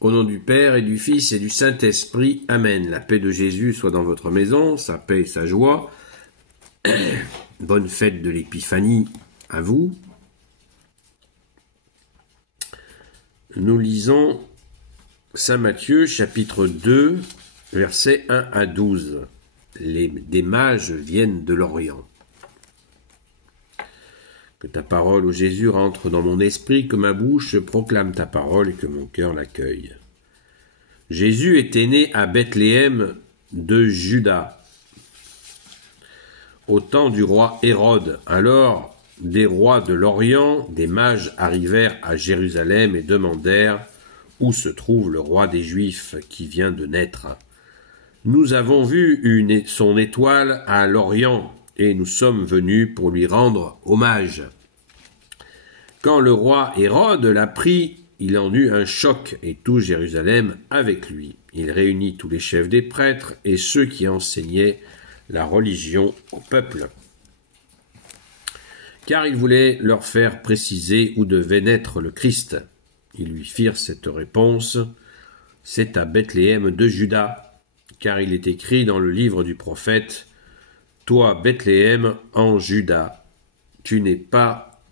Au nom du Père et du Fils et du Saint-Esprit. Amen. La paix de Jésus soit dans votre maison, sa paix et sa joie. Bonne fête de l'Épiphanie à vous. Nous lisons Saint Matthieu, chapitre 2, versets 1 à 12. Des mages viennent de l'Orient. Que ta parole, ô Jésus, rentre dans mon esprit, que ma bouche proclame ta parole et que mon cœur l'accueille. Jésus était né à Bethléem de Juda, au temps du roi Hérode. Alors, des rois de l'Orient, des mages arrivèrent à Jérusalem et demandèrent où se trouve le roi des Juifs qui vient de naître. Nous avons vu son étoile à l'Orient et nous sommes venus pour lui rendre hommage. Quand le roi Hérode l'apprit, il en eut un choc et tout Jérusalem avec lui. Il réunit tous les chefs des prêtres et ceux qui enseignaient la religion au peuple. Car il voulait leur faire préciser où devait naître le Christ. Ils lui firent cette réponse: c'est à Bethléem de Juda. Car il est écrit dans le livre du prophète: toi, Bethléem, en Juda, tu n'es pas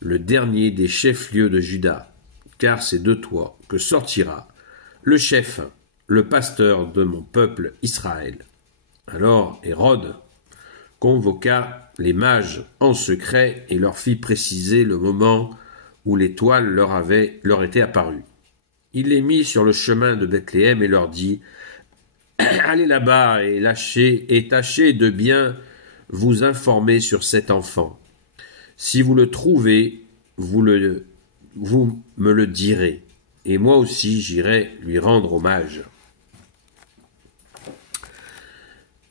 le dernier des chefs-lieux de Juda, car c'est de toi que sortira le chef, le pasteur de mon peuple Israël. Alors Hérode convoqua les mages en secret et leur fit préciser le moment où l'étoile leur était apparue. Il les mit sur le chemin de Bethléem et leur dit: allez là-bas et tâchez de bien vous informer sur cet enfant. Si vous le trouvez, vous me le direz, et moi aussi j'irai lui rendre hommage.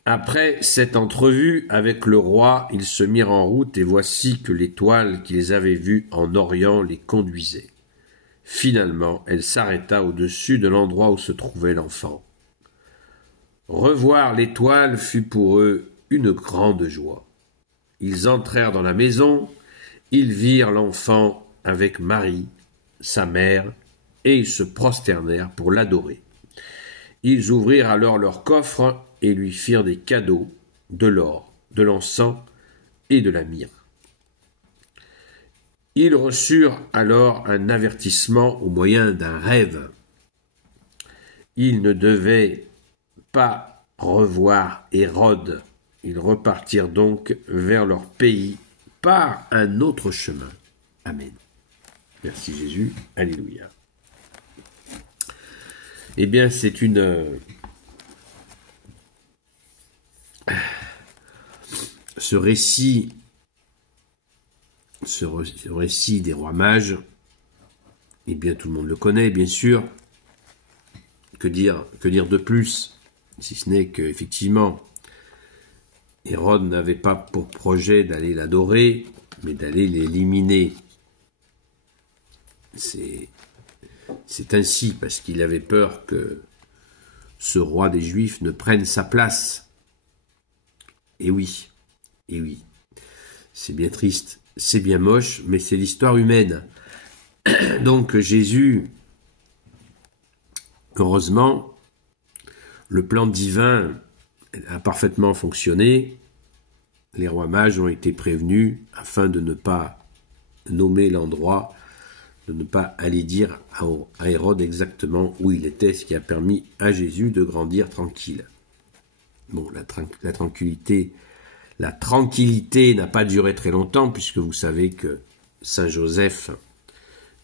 Après cette entrevue avec le roi, ils se mirent en route, et voici que l'étoile qu'ils avaient vue en Orient les conduisait. Finalement, elle s'arrêta au-dessus de l'endroit où se trouvait l'enfant. Revoir l'étoile fut pour eux une grande joie. Ils entrèrent dans la maison, ils virent l'enfant avec Marie, sa mère, et ils se prosternèrent pour l'adorer. Ils ouvrirent alors leur coffre et lui firent des cadeaux, de l'or, de l'encens et de la myrrhe. Ils reçurent alors un avertissement au moyen d'un rêve. Ils ne devaient pas revoir Hérode. Ils repartirent donc vers leur pays par un autre chemin. Amen. Merci Jésus. Alléluia. Eh bien, c'est ce récit des rois mages, eh bien, tout le monde le connaît, bien sûr. Que dire de plus, si ce n'est qu'effectivement, Hérode n'avait pas pour projet d'aller l'adorer, mais d'aller l'éliminer. C'est ainsi, parce qu'il avait peur que ce roi des Juifs ne prenne sa place. Et oui, c'est bien triste, c'est bien moche, mais c'est l'histoire humaine. Donc Jésus, heureusement, le plan divin a parfaitement fonctionné. Les rois mages ont été prévenus afin de ne pas nommer l'endroit, de ne pas aller dire à Hérode exactement où il était, ce qui a permis à Jésus de grandir tranquille. Bon, la tranquillité n'a pas duré très longtemps, puisque vous savez que Saint Joseph,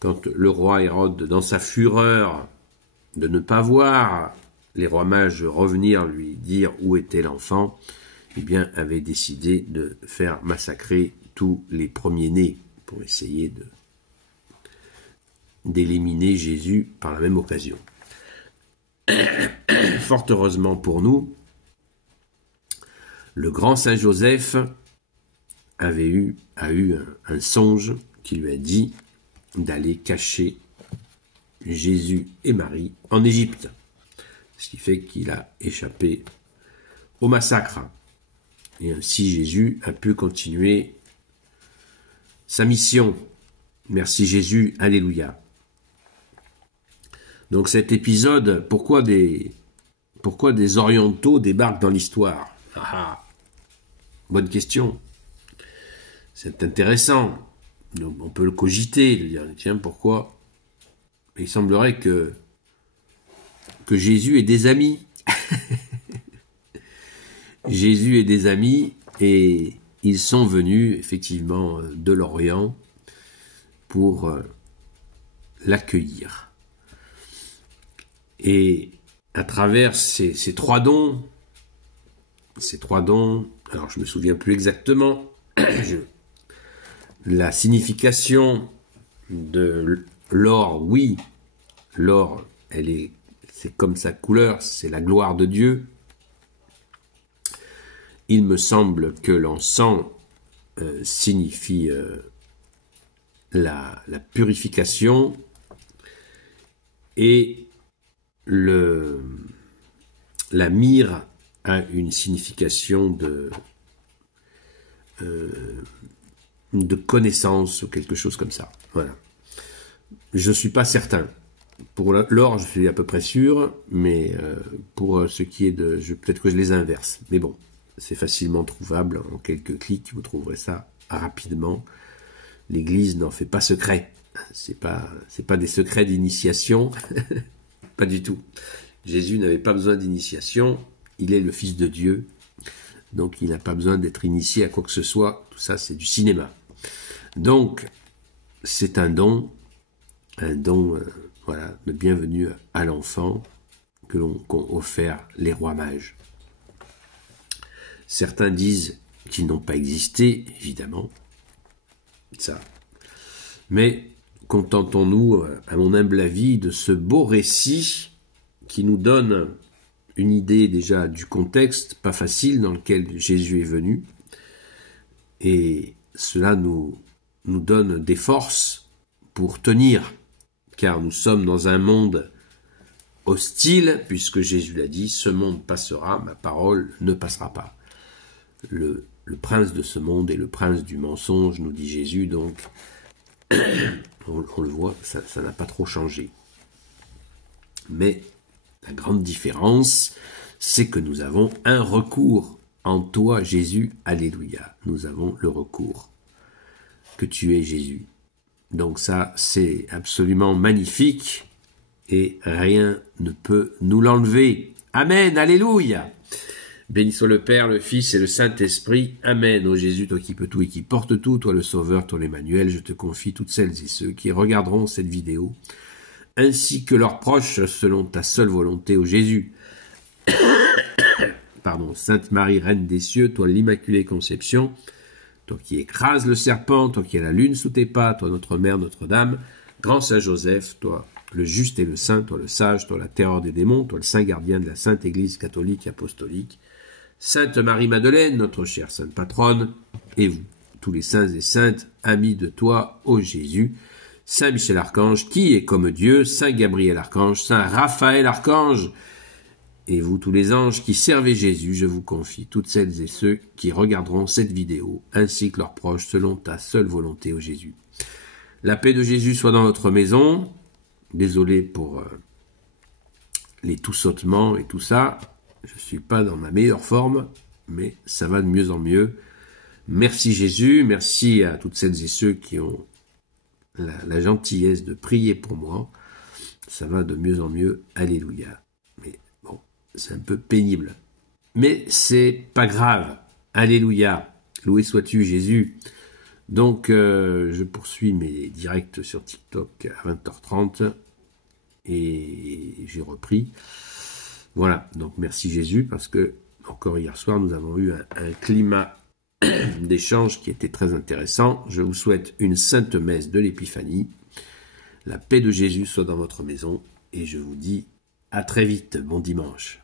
quand le roi Hérode, dans sa fureur de ne pas voir les rois mages revenir lui dire où était l'enfant, eh bien, avait décidé de faire massacrer tous les premiers-nés pour essayer d'éliminer Jésus par la même occasion. Fort heureusement pour nous, le grand Saint Joseph a eu un songe qui lui a dit d'aller cacher Jésus et Marie en Égypte, ce qui fait qu'il a échappé au massacre. Et ainsi Jésus a pu continuer sa mission. Merci Jésus, alléluia. Donc cet épisode, pourquoi des orientaux débarquent dans l'histoire? Bonne question. C'est intéressant. Donc, on peut le cogiter, de dire, tiens, pourquoi? Il semblerait que Jésus ait des amis. Jésus ait des amis, et ils sont venus, effectivement, de l'Orient pour l'accueillir. Et à travers ces trois dons, alors je me souviens plus exactement, la signification de l'or, oui, l'or, c'est comme sa couleur, c'est la gloire de Dieu. Il me semble que l'encens signifie la purification, et la myrrhe a une signification de connaissance ou quelque chose comme ça. Voilà. Je ne suis pas certain. Pour l'or, je suis à peu près sûr, mais pour ce qui est peut-être que je les inverse. Mais bon, c'est facilement trouvable. En quelques clics, vous trouverez ça rapidement. L'Église n'en fait pas secret. C'est pas des secrets d'initiation. Pas du tout. Jésus n'avait pas besoin d'initiation. Il est le Fils de Dieu. Donc il n'a pas besoin d'être initié à quoi que ce soit. Tout ça, c'est du cinéma. Donc, c'est un don voilà, de bienvenue à l'enfant qu'ont offert les rois mages. Certains disent qu'ils n'ont pas existé, évidemment, ça. Mais contentons-nous, à mon humble avis, de ce beau récit qui nous donne une idée déjà du contexte pas facile dans lequel Jésus est venu, et cela nous donne des forces pour tenir, car nous sommes dans un monde hostile, puisque Jésus l'a dit, ce monde passera, ma parole ne passera pas. Le prince de ce monde est le prince du mensonge, nous dit Jésus, donc on le voit, ça n'a pas trop changé. Mais la grande différence, c'est que nous avons un recours en toi, Jésus, alléluia. Nous avons le recours que tu es Jésus. Donc ça, c'est absolument magnifique et rien ne peut nous l'enlever. Amen, alléluia. Béni soit le Père, le Fils et le Saint-Esprit. Amen. Ô Jésus, toi qui peux tout et qui portes tout, toi le Sauveur, toi l'Emmanuel, je te confie toutes celles et ceux qui regarderont cette vidéo, ainsi que leurs proches, selon ta seule volonté, ô Jésus. Pardon, Sainte Marie, Reine des cieux, toi l'Immaculée Conception, toi qui écrases le serpent, toi qui as la lune sous tes pas, toi notre Mère, Notre-Dame, grand Saint Joseph, toi le juste et le saint, toi le sage, toi la terreur des démons, toi le saint gardien de la Sainte Église catholique et apostolique, Sainte Marie-Madeleine, notre chère Sainte Patronne, et vous, tous les saints et saintes, amis de toi, ô Jésus, Saint Michel Archange, qui est comme Dieu, Saint Gabriel Archange, Saint Raphaël Archange, et vous tous les anges qui servez Jésus, je vous confie toutes celles et ceux qui regarderont cette vidéo, ainsi que leurs proches, selon ta seule volonté, ô Jésus. La paix de Jésus soit dans notre maison. Désolé pour les tout-sautements et tout ça. Je ne suis pas dans ma meilleure forme, mais ça va de mieux en mieux. Merci Jésus, merci à toutes celles et ceux qui ont la gentillesse de prier pour moi. Ça va de mieux en mieux, alléluia. Mais bon, c'est un peu pénible. Mais c'est pas grave, alléluia. Loué sois-tu Jésus. Donc je poursuis mes directs sur TikTok à 20h30 et j'ai repris. Voilà, donc merci Jésus, parce que encore hier soir nous avons eu un climat d'échange qui était très intéressant. Je vous souhaite une sainte messe de l'Épiphanie. La paix de Jésus soit dans votre maison et je vous dis à très vite, bon dimanche.